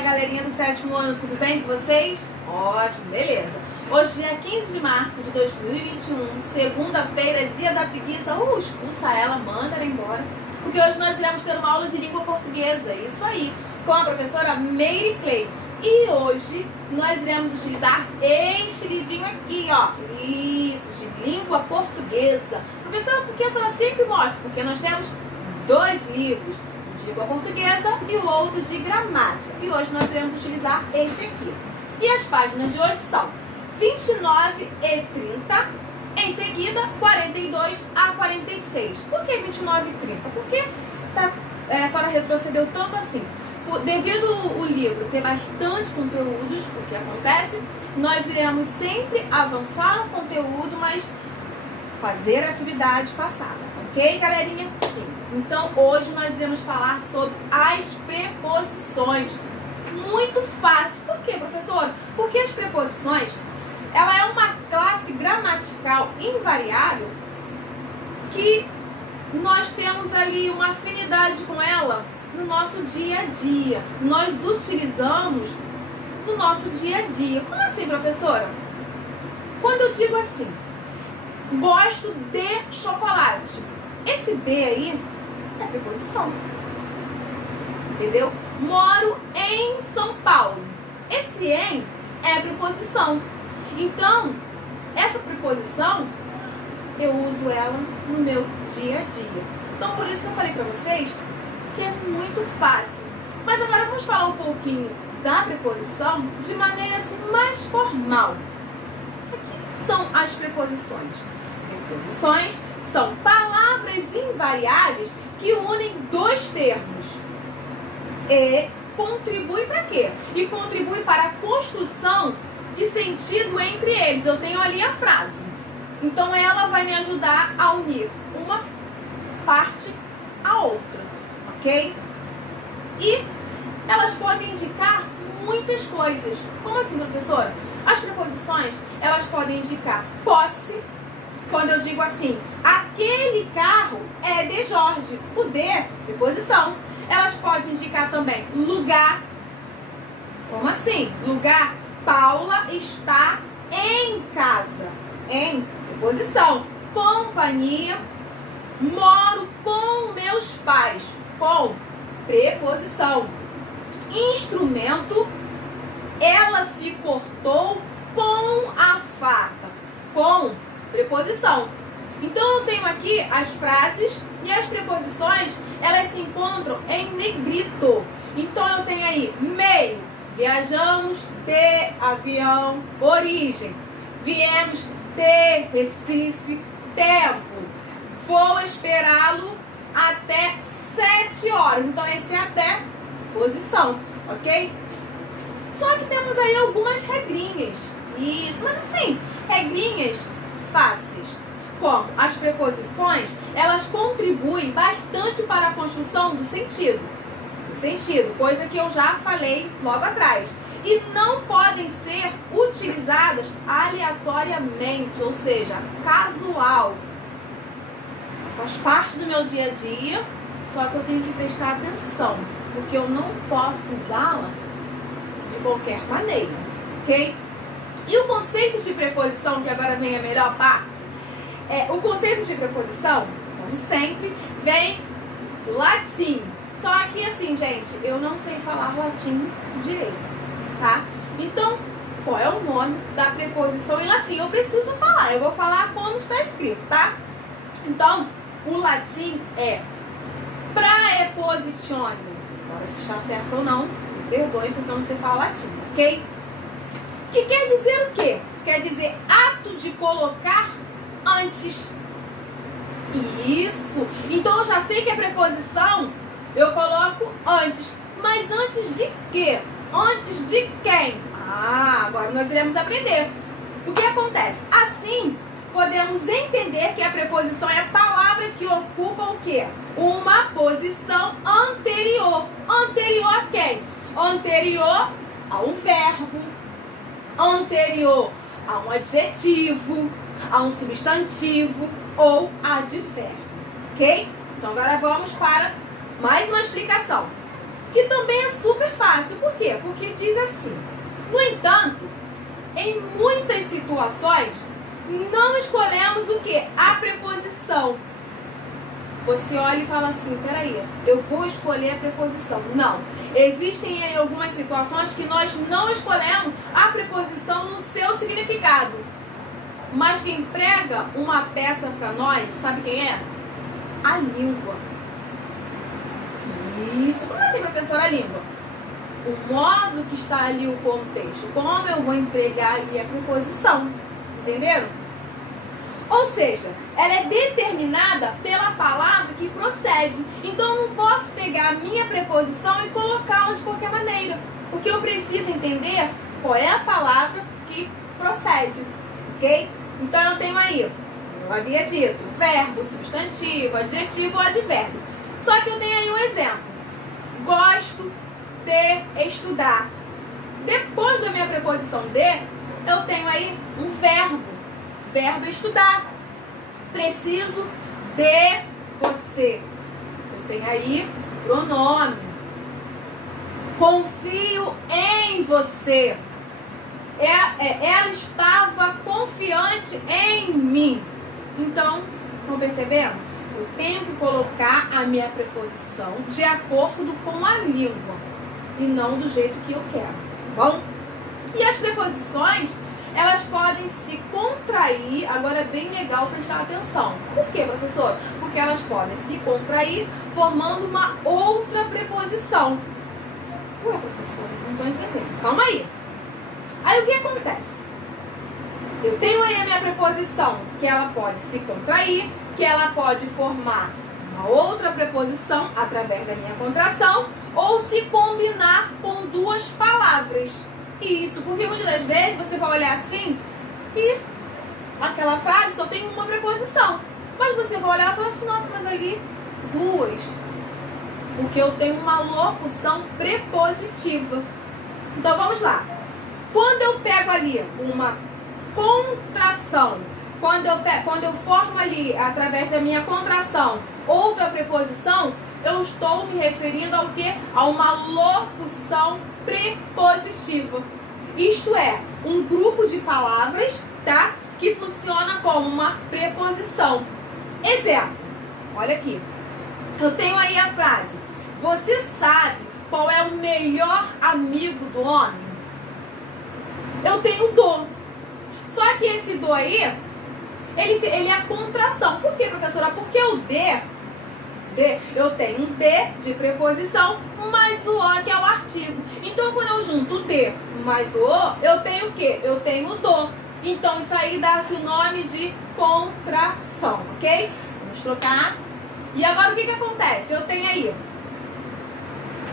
Fala, galerinha do 7º ano, tudo bem com vocês? Ótimo, beleza. Hoje, dia 15 de março de 2021, segunda-feira, dia da preguiça. Expulsa ela, manda ela embora. Porque hoje nós iremos ter uma aula de língua portuguesa, isso aí, com a professora Meire Clay. E hoje nós iremos utilizar este livrinho aqui, ó. Isso, de língua portuguesa. Professora, por que a senhora sempre mostra? Porque nós temos dois livros, um de língua portuguesa e o outro de gramática. E hoje nós iremos utilizar este aqui. E as páginas de hoje são 29 e 30, em seguida 42 a 46. Por que 29 e 30? Porque a senhora retrocedeu tanto assim. Devido o livro ter bastante conteúdos, o que acontece, nós iremos sempre avançar no conteúdo, mas fazer a atividade passada, ok, galerinha? Sim. Então, hoje nós iremos falar sobre as preposições. Muito fácil. Por quê, professora? Porque as preposições, ela é uma classe gramatical invariável que nós temos ali uma afinidade com ela no nosso dia a dia. Nós utilizamos no nosso dia a dia. Como assim, professora? Quando eu digo assim, gosto de chocolate, esse de aí é preposição. Entendeu? Moro em São Paulo, esse em é preposição. Então, essa preposição eu uso ela no meu dia a dia. Então, por isso que eu falei pra vocês que é muito fácil. Mas agora vamos falar um pouquinho da preposição de maneira assim mais formal. O que são as preposições? Preposições são palavras invariáveis que unem dois termos e contribuem para quê? E contribuem para a construção de sentido entre eles. Eu tenho ali a frase. Então ela vai me ajudar a unir uma parte à outra. Ok? E elas podem indicar muitas coisas. Como assim, professora? As preposições, elas podem indicar posse. Quando eu digo assim, aquele carro é de Jorge. O de, preposição. Elas podem indicar também lugar. Como assim? Lugar, Paula está em casa. Em, preposição. Companhia, moro com meus pais. Com, preposição. Instrumento, ela se cortou com a faca. Com, preposição. Então eu tenho aqui as frases e as preposições, elas se encontram em negrito. Então eu tenho aí meio, viajamos de avião, origem, viemos de Recife, tempo, vou esperá-lo até 7 horas. Então esse é até posição, ok? Só que temos aí algumas regrinhas. Isso, mas assim, regrinhas fáceis. Como as preposições, elas contribuem bastante para a construção do sentido. Do sentido, coisa que eu já falei logo atrás. E não podem ser utilizadas aleatoriamente, ou seja, casual. Faz parte do meu dia a dia, só que eu tenho que prestar atenção, porque eu não posso usá-la de qualquer maneira, ok? E o conceito de preposição, que agora vem a melhor parte, o conceito de preposição, como sempre, vem do latim. Só que assim, gente, eu não sei falar latim direito, tá? Então, qual é o nome da preposição em latim? Eu preciso falar, eu vou falar como está escrito, tá? Então, o latim é praepositione. Agora, se está certo ou não, me perdoe porque eu não sei falar latim, ok? Que quer dizer o quê? Quer dizer ato de colocar antes. Isso. Então eu já sei que a preposição eu coloco antes. Mas antes de quê? Antes de quem? Agora nós iremos aprender. O que acontece? Assim, podemos entender que a preposição é a palavra que ocupa o quê? Uma posição anterior. Anterior a quem? Anterior a um verbo, anterior a um adjetivo, a um substantivo ou advérbio, ok? Então agora vamos para mais uma explicação, que também é super fácil. Por quê? Porque que diz assim: no entanto, em muitas situações, não escolhemos o quê? A preposição. Você olha e fala assim, peraí, eu vou escolher a preposição. Não. Existem aí algumas situações que nós não escolhemos a preposição no seu significado. Mas quem prega uma peça para nós, sabe quem é? A língua. Isso. Como assim, professora, a língua? O modo que está ali o contexto. Como eu vou empregar ali a preposição. Entenderam? Ou seja, ela é determinada pela palavra que procede. Então eu não posso pegar a minha preposição e colocá-la de qualquer maneira. Porque eu preciso entender qual é a palavra que procede. Ok? Então eu tenho aí, eu havia dito, verbo, substantivo, adjetivo ou advérbio. Só que eu tenho aí um exemplo. Gosto de estudar. Depois da minha preposição de, eu tenho aí um verbo. Verbo estudar. Preciso de você. Eu tenho aí pronome. Confio em você. Ela estava confiante em mim. Então, estão percebendo? Eu tenho que colocar a minha preposição de acordo com a língua e não do jeito que eu quero, tá bom? E as preposições, elas podem se contrair. Agora é bem legal prestar atenção. Por quê, professor? Porque elas podem se contrair formando uma outra preposição. Ué, professor, não estou entendendo. Calma aí. Aí o que acontece? Eu tenho aí a minha preposição, que ela pode se contrair, que ela pode formar uma outra preposição através da minha contração, ou se combinar com duas palavras. Isso, porque muitas das vezes você vai olhar assim e aquela frase só tem uma preposição. Mas você vai olhar e falar assim, nossa, mas ali duas. Porque eu tenho uma locução prepositiva. Então vamos lá. Quando eu pego ali uma contração, quando eu formo ali, através da minha contração, outra preposição, eu estou me referindo ao quê? A uma locução prepositiva. Isto é, um grupo de palavras, tá? Que funciona como uma preposição. Exemplo, olha aqui. Eu tenho aí a frase: você sabe qual é o melhor amigo do homem? Eu tenho do. Só que esse do aí, ele é a contração. Por quê, professora? Porque o de, eu tenho um de preposição, mais o o, que é o artigo. Então, quando eu junto o de mais o o, eu tenho o quê? Eu tenho o do. Então, isso aí dá-se o nome de contração, ok? Vamos trocar. E agora, o que acontece? Eu tenho aí,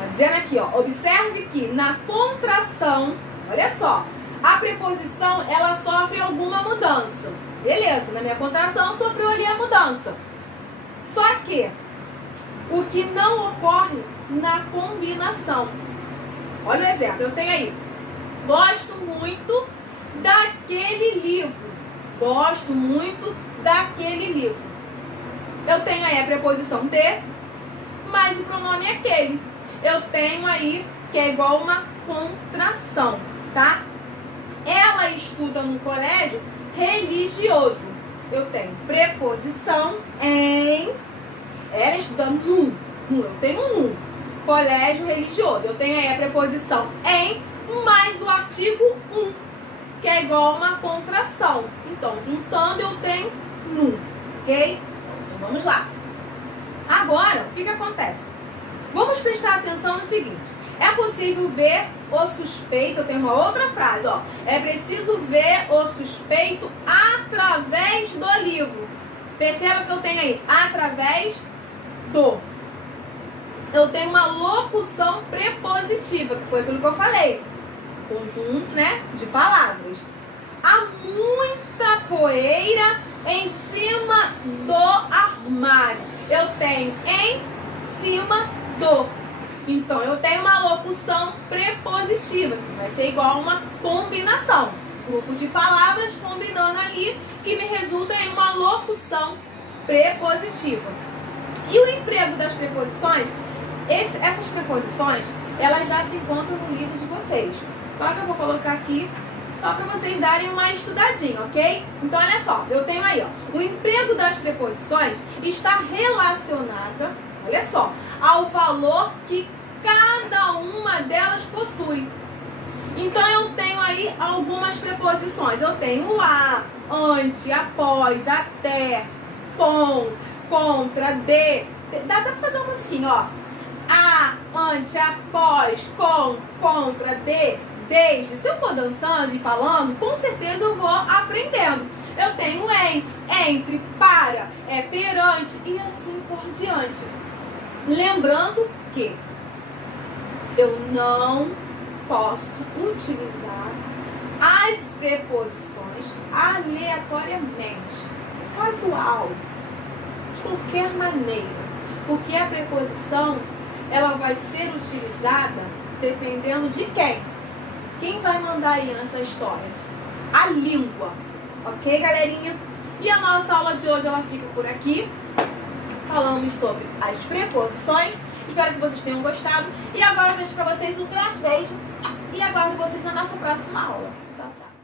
tá dizendo aqui, ó, observe que na contração, olha só, a preposição, ela sofre alguma mudança. Beleza, na minha contração sofreu ali a mudança. Só que o que não ocorre na combinação. Olha o exemplo, eu tenho aí: gosto muito daquele livro. Gosto muito daquele livro. Eu tenho aí a preposição de, mais o pronome aquele. Eu tenho aí que é igual uma contração, tá? Ela estuda no colégio religioso. Eu tenho preposição em. Ela estuda no. Eu tenho no. Colégio religioso. Eu tenho aí a preposição em mais o artigo um, que é igual a uma contração. Então, juntando, eu tenho no. Ok? Então, vamos lá. Agora, o que acontece? Vamos prestar atenção no seguinte. É possível ver o suspeito, eu tenho uma outra frase, ó. É preciso ver o suspeito através do livro. Perceba que eu tenho aí, através do. Eu tenho uma locução prepositiva, que foi aquilo que eu falei. Conjunto, né, de palavras. Há muita poeira em cima do armário. Eu tenho em cima do. Então, eu tenho uma locução prepositiva, que vai ser igual a uma combinação. Grupo de palavras combinando ali, que me resulta em uma locução prepositiva. E o emprego das preposições, essas preposições, elas já se encontram no livro de vocês. Só que eu vou colocar aqui só para vocês darem uma estudadinha, ok? Então, olha só, eu tenho aí, ó, o emprego das preposições está relacionada, olha só, ao valor que cada uma delas possui. Então, eu tenho aí algumas preposições. Eu tenho o a, ante, após, até, com, contra, de. Dá até pra fazer uma musiquinha, ó. A, ante, após, com, contra, de, desde. Se eu for dançando e falando, com certeza eu vou aprendendo. Eu tenho em, entre, para, perante e assim por diante. Lembrando que eu não posso utilizar as preposições aleatoriamente, casual, de qualquer maneira. Porque a preposição, ela vai ser utilizada dependendo de quem? Quem vai mandar aí nessa história? A língua. Ok, galerinha? E a nossa aula de hoje, ela fica por aqui. Falamos sobre as preposições. Espero que vocês tenham gostado. E agora eu deixo pra vocês um grande beijo. E aguardo vocês na nossa próxima aula. Tchau, tchau.